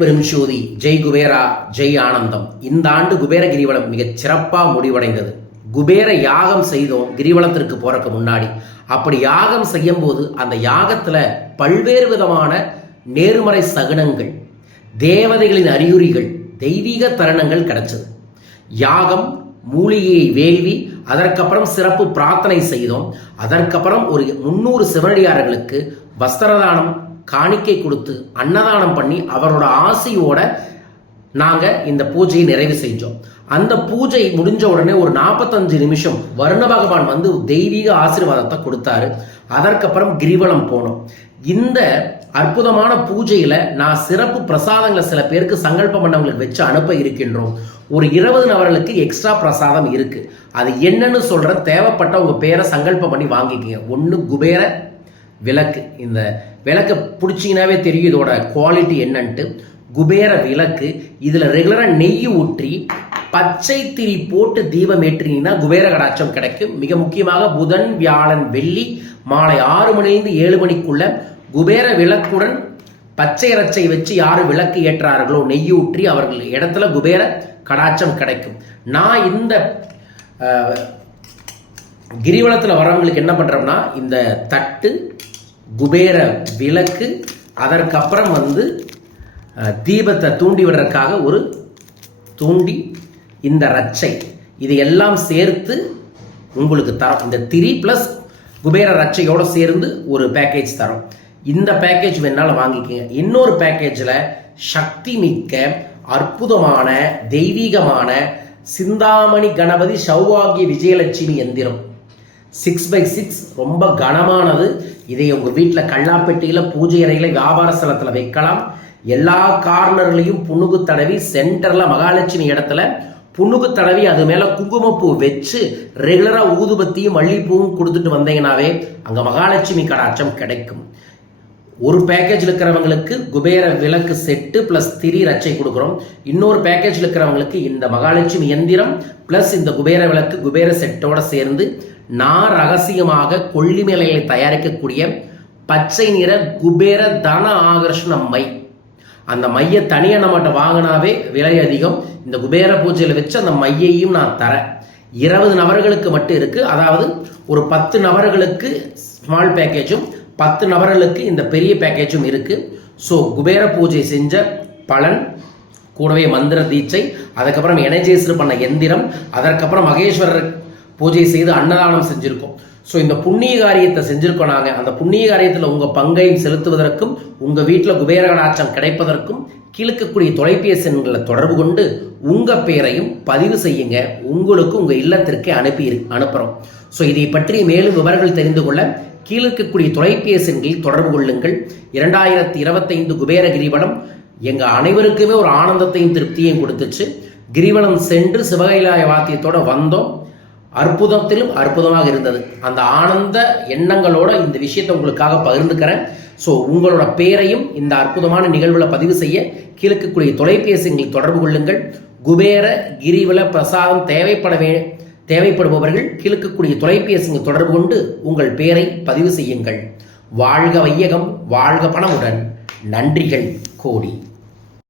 பெரும் ஜோதி ஜெய் குபேரா ஜெய் ஆனந்தம். இந்த ஆண்டு குபேர கிரிவலம் மிகச் சிறப்பாக முடிவடைந்தது. குபேர யாகம் செய்தோம் கிரிவலத்திற்கு போறதுக்கு முன்னாடி. அப்படி யாகம் செய்யும் போது அந்த யாகத்துல பல்வேறு விதமான நேர்மறை சகுனங்கள், தேவதைகளின் அறிகுறிகள், தெய்வீக தருணங்கள் கிடைச்சது. யாகம் மூலிகையை வேள்வி, அதற்கப்புறம் சிறப்பு பிரார்த்தனை செய்தோம். அதற்கப்புறம் ஒரு 300 சிவனடியார்களுக்கு வஸ்திரதானம், காணிக்கை கொடுத்து அன்னதானம் பண்ணி அவரோட ஆசையோட நாங்கள் இந்த பூஜையை நிறைவு செஞ்சோம். அந்த பூஜை முடிஞ்ச உடனே ஒரு 45 நிமிஷம் வருண பகவான் வந்து தெய்வீக ஆசீர்வாதத்தை கொடுத்தாரு. அதற்கப்புறம் கிரிவலம் போனோம். இந்த அற்புதமான பூஜையில நான் சிறப்பு பிரசாதங்களை சில பேருக்கு சங்கல்பம் பண்ணவங்களுக்கு வச்சு அனுப்ப இருக்கின்றோம். ஒரு 20 நபர்களுக்கு எக்ஸ்ட்ரா பிரசாதம் இருக்கு. அது என்னன்னு சொல்ற, தேவைப்பட்ட உங்க பேரை சங்கல்பம் பண்ணி வாங்கிக்கங்க. ஒன்று குபேர விளக்கு. இந்த விளக்கை பிடிச்சிங்கனாவே தெரியும் இதோட குவாலிட்டி என்னன்ட்டு. குபேர விளக்கு, இதுல ரெகுலரா நெய் ஊற்றி பச்சை திரி போட்டு தீபம் ஏற்றினீங்கன்னா குபேர கடாட்சம் கிடைக்கும். மிக முக்கியமாக புதன், வியாழன், வெள்ளி மாலை 6 மணிலிருந்து 7 மணிக்குள்ள குபேர விளக்குடன் பச்சை இறைச்சை வச்சு யாரு விளக்கு ஏற்றார்களோ நெய் ஊற்றி அவர்கள் இடத்துல குபேர கடாட்சம் கிடைக்கும். நான் இந்த கிரிவலத்தில் வரவங்களுக்கு என்ன பண்றோம்னா, இந்த தட்டு, குபேர விளக்கு, அதற்கப்புறம் வந்து தீபத்தை தூண்டி விடுறதுக்காக ஒரு தூண்டி, இந்த ரச்சை, இது எல்லாம் சேர்த்து உங்களுக்கு தரோம். இந்த திரி பிளஸ் குபேர ரச்சையோடு சேர்ந்து ஒரு பேக்கேஜ் தரோம். இந்த பேக்கேஜ் வேணாலும் வாங்கிக்கோங்க. இன்னொரு பேக்கேஜில் சக்தி மிக்க அற்புதமான தெய்வீகமான சிந்தாமணி கணபதி சௌபாகிய விஜயலட்சுமி எந்திரம் 6x6 ரொம்ப கனமானது. இதை உங்கள் வீட்டில் கல்லாப்பெட்டியில், பூஜை அறையில், வியாபார ஸ்தலத்தில் வைக்கலாம். எல்லா கார்னர்லையும் புணுகு தடவி, சென்டரில் மகாலட்சுமி இடத்துல புணுகு தடவி அது மேலே குங்குமப்பூ வச்சு ரெகுலராக ஊதுபத்தியும் மல்லிப்பூவும் கொடுத்துட்டு வந்தீங்கன்னாவே அங்கே மகாலட்சுமி கடாட்சம் கிடைக்கும். ஒரு பேக்கேஜ் இருக்கிறவங்களுக்கு குபேர விளக்கு செட்டு பிளஸ் திரி ரச்சை கொடுக்குறோம். இன்னொரு பேக்கேஜ் இருக்கிறவங்களுக்கு இந்த மகாலட்சுமி எந்திரம் பிளஸ் இந்த குபேர விளக்கு குபேர செட்டோட சேர்ந்து நான் ரகசியமாக கொல்லிமலையை தயாரிக்கக்கூடிய பச்சை நிற குபேர தன ஆகர்ஷண மை, அந்த மையை தனியாக நம்மகிட்ட வாங்கினாவே விலை அதிகம். இந்த குபேர பூஜையில் வச்சு அந்த மையையும் நான் தரேன். 20 நபர்களுக்கு மட்டும் இருக்கு. அதாவது ஒரு 10 நபர்களுக்கு ஸ்மால் பேக்கேஜும் 10 நபர்களுக்கு இந்த பெரிய பேக்கேஜும் இருக்கு. ஸோ குபேர பூஜை செஞ்ச பலன் கூடவே மந்திர தீட்சை, அதுக்கப்புறம் எனர்ஜைசர் பண்ண எந்திரம், அதற்கப்புறம் மகேஸ்வரர் பூஜை செய்து அன்னதானம் செஞ்சிருக்கோம். ஸோ இந்த புண்ணிய காரியத்தை செஞ்சிருக்கோம். நாங்கள் அந்த புண்ணிய காரியத்தில் உங்கள் பங்கையும் செலுத்துவதற்கும் உங்கள் வீட்டில் குபேர கடாட்சம் கிடைப்பதற்கும் கீழக்கூடிய தொலைபேசி எண்களை தொடர்பு கொண்டு உங்கள் பேரையும் பதிவு செய்யுங்க. உங்களுக்கு உங்கள் இல்லத்திற்கே அனுப்புகிறோம். ஸோ இதை பற்றி மேலும் விவரங்கள் தெரிந்து கொள்ள கீழக்கூடிய தொலைபேசி எண்களில் தொடர்பு கொள்ளுங்கள். 2025 குபேர கிரிவலம் எங்கள் அனைவருக்குமே ஒரு ஆனந்தத்தையும் திருப்தியையும் கொடுத்துச்சு. கிரிவலம் சென்று சிவகைலாய வாத்தியத்தோட வந்தோம். அற்புதத்திலும் அற்புதமாக இருந்தது. அந்த ஆனந்த எண்ணங்களோட இந்த விஷயத்தை உங்களுக்காக பகிர்ந்துக்கிறேன். ஸோ உங்களோட பேரையும் இந்த அற்புதமான நிகழ்வுல பதிவு செய்ய கீழக்கூடிய தொலைபேசிகளை தொடர்பு கொள்ளுங்கள். குபேர கிரிவல பிரசாதம் தேவைப்படுபவர்கள் கீழக்கூடிய தொலைபேசிகளை தொடர்பு கொண்டு உங்கள் பேரை பதிவு செய்யுங்கள். வாழ்க வையகம், வாழ்க பணமுடன். நன்றிகள் கோடி.